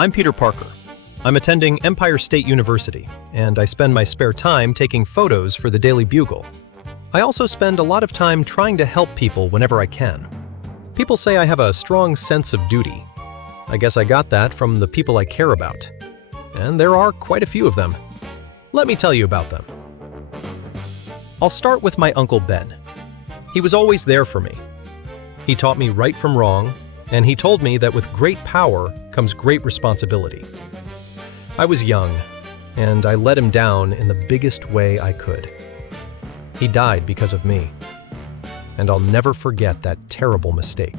I'm Peter Parker. I'm attending Empire State University, and I spend my spare time taking photos for the Daily Bugle. I also spend a lot of time trying to help people whenever I can. People say I have a strong sense of duty. I guess I got that from the people I care about. And there are quite a few of them. Let me tell you about them. I'll start with my Uncle Ben. He was always there for me. He taught me right from wrong, and he told me that with great power comes great responsibility. I was young, and I let him down in the biggest way I could. He died because of me, and I'll never forget that terrible mistake.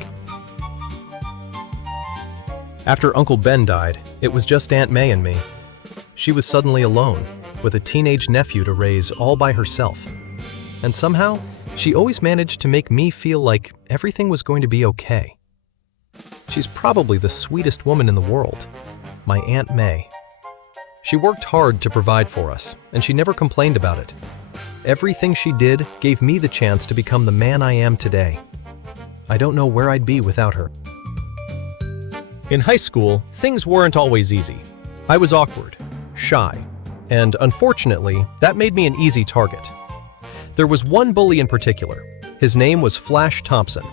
After Uncle Ben died, it was just Aunt May and me. She was suddenly alone, with a teenage nephew to raise all by herself. And somehow, she always managed to make me feel like everything was going to be okay. She's probably the sweetest woman in the world, my Aunt May. She worked hard to provide for us, and she never complained about it. Everything she did gave me the chance to become the man I am today. I don't know where I'd be without her. In high school, things weren't always easy. I was awkward, shy, and unfortunately, that made me an easy target. There was one bully in particular. His name was Flash Thompson.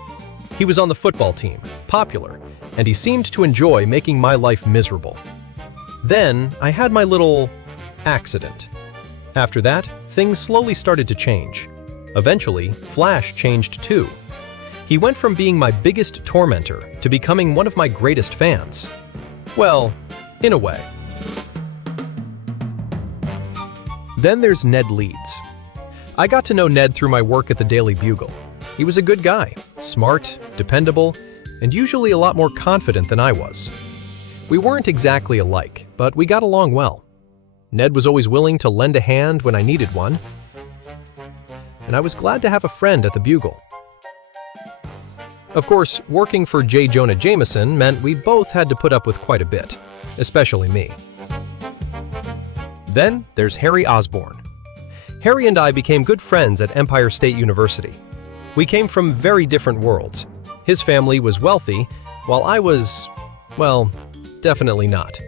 He was on the football team, popular, and he seemed to enjoy making my life miserable. Then, I had my little accident. After that, things slowly started to change. Eventually, Flash changed too. He went from being my biggest tormentor to becoming one of my greatest fans. Well, in a way. Then there's Ned Leeds. I got to know Ned through my work at the Daily Bugle. He was a good guy, smart, dependable, and usually a lot more confident than I was. We weren't exactly alike, but we got along well. Ned was always willing to lend a hand when I needed one, and I was glad to have a friend at the Bugle. Of course, working for Jonah Jameson meant we both had to put up with quite a bit, especially me. Then there's Harry Osborn. Harry and I became good friends at Empire State University. We came from very different worlds. His family was wealthy, while I was, well, definitely not.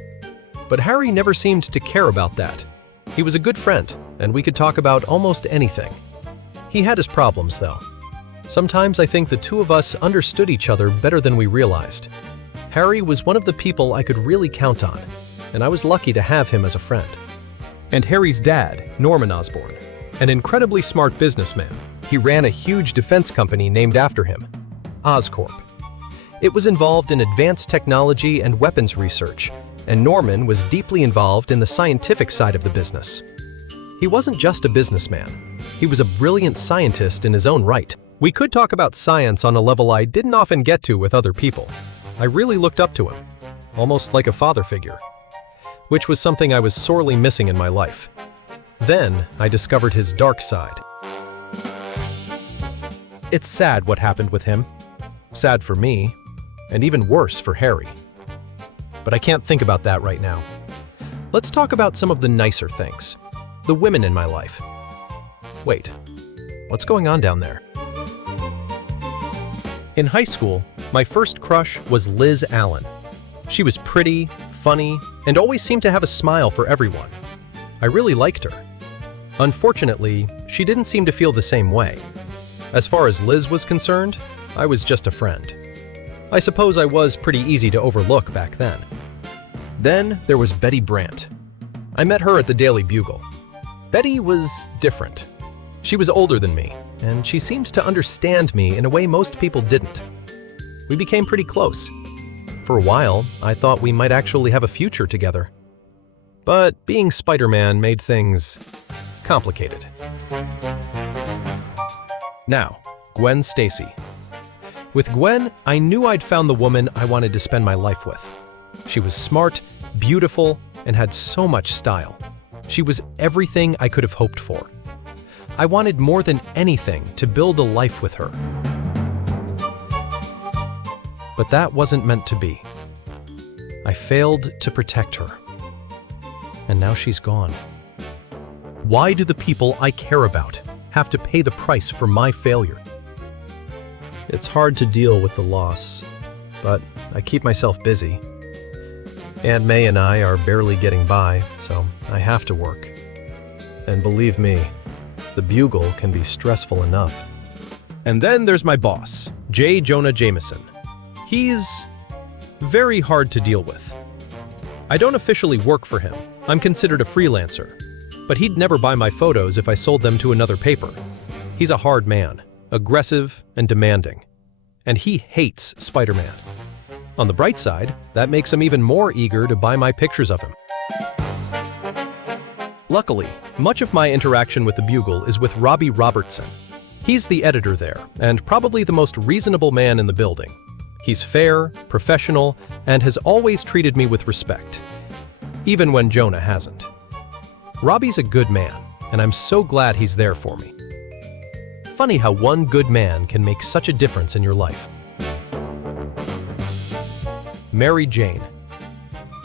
But Harry never seemed to care about that. He was a good friend, and we could talk about almost anything. He had his problems, though. Sometimes I think the two of us understood each other better than we realized. Harry was one of the people I could really count on, and I was lucky to have him as a friend. And Harry's dad, Norman Osborn, an incredibly smart businessman. He ran a huge defense company named after him, Oscorp. It was involved in advanced technology and weapons research, and Norman was deeply involved in the scientific side of the business. He wasn't just a businessman. He was a brilliant scientist in his own right. We could talk about science on a level I didn't often get to with other people. I really looked up to him, almost like a father figure, which was something I was sorely missing in my life. Then I discovered his dark side. It's sad what happened with him. Sad for me, and even worse for Harry. But I can't think about that right now. Let's talk about some of the nicer things. The women in my life. Wait, what's going on down there? In high school, my first crush was Liz Allen. She was pretty, funny, and always seemed to have a smile for everyone. I really liked her. Unfortunately, she didn't seem to feel the same way. As far as Liz was concerned, I was just a friend. I suppose I was pretty easy to overlook back then. Then there was Betty Brandt. I met her at the Daily Bugle. Betty was different. She was older than me, and she seemed to understand me in a way most people didn't. We became pretty close. For a while, I thought we might actually have a future together. But being Spider-Man made things complicated. Now, Gwen Stacy. With Gwen, I knew I'd found the woman I wanted to spend my life with. She was smart, beautiful, and had so much style. She was everything I could have hoped for. I wanted more than anything to build a life with her. But that wasn't meant to be. I failed to protect her. And now she's gone. Why do the people I care about have to pay the price for my failure? It's hard to deal with the loss, but I keep myself busy. Aunt May and I are barely getting by, so I have to work. And believe me, the Bugle can be stressful enough. And then there's my boss, Jonah Jameson. He's very hard to deal with. I don't officially work for him. I'm considered a freelancer. But he'd never buy my photos if I sold them to another paper. He's a hard man, aggressive and demanding. And he hates Spider-Man. On the bright side, that makes him even more eager to buy my pictures of him. Luckily, much of my interaction with the Bugle is with Robbie Robertson. He's the editor there, and probably the most reasonable man in the building. He's fair, professional, and has always treated me with respect, even when Jonah hasn't. Robbie's a good man, and I'm so glad he's there for me. Funny how one good man can make such a difference in your life. Mary Jane.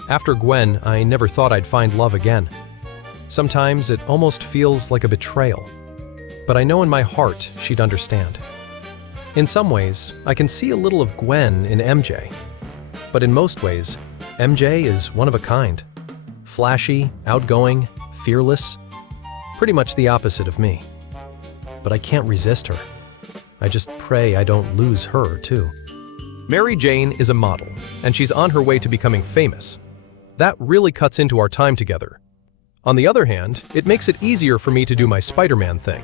After Gwen, I never thought I'd find love again. Sometimes it almost feels like a betrayal, but I know in my heart she'd understand. In some ways, I can see a little of Gwen in MJ, but in most ways, MJ is one of a kind. Flashy, outgoing, fearless, pretty much the opposite of me. But I can't resist her. I just pray I don't lose her, too. Mary Jane is a model, and she's on her way to becoming famous. That really cuts into our time together. On the other hand, it makes it easier for me to do my Spider-Man thing.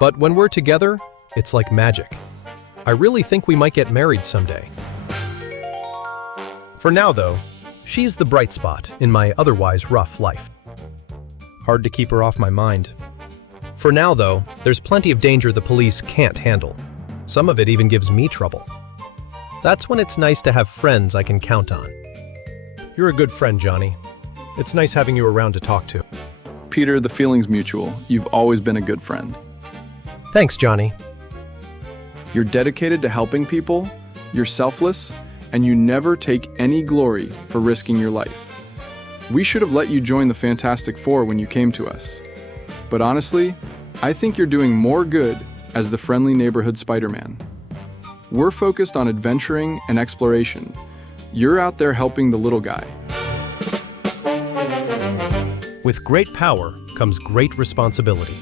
But when we're together, it's like magic. I really think we might get married someday. For now, though, she's the bright spot in my otherwise rough life. Hard to keep her off my mind. For now, though, there's plenty of danger the police can't handle. Some of it even gives me trouble. That's when it's nice to have friends I can count on. You're a good friend, Johnny. It's nice having you around to talk to. Peter, the feeling's mutual. You've always been a good friend. Thanks, Johnny. You're dedicated to helping people, you're selfless, and you never take any glory for risking your life. We should have let you join the Fantastic Four when you came to us. But honestly, I think you're doing more good as the friendly neighborhood Spider-Man. We're focused on adventuring and exploration. You're out there helping the little guy. With great power comes great responsibility.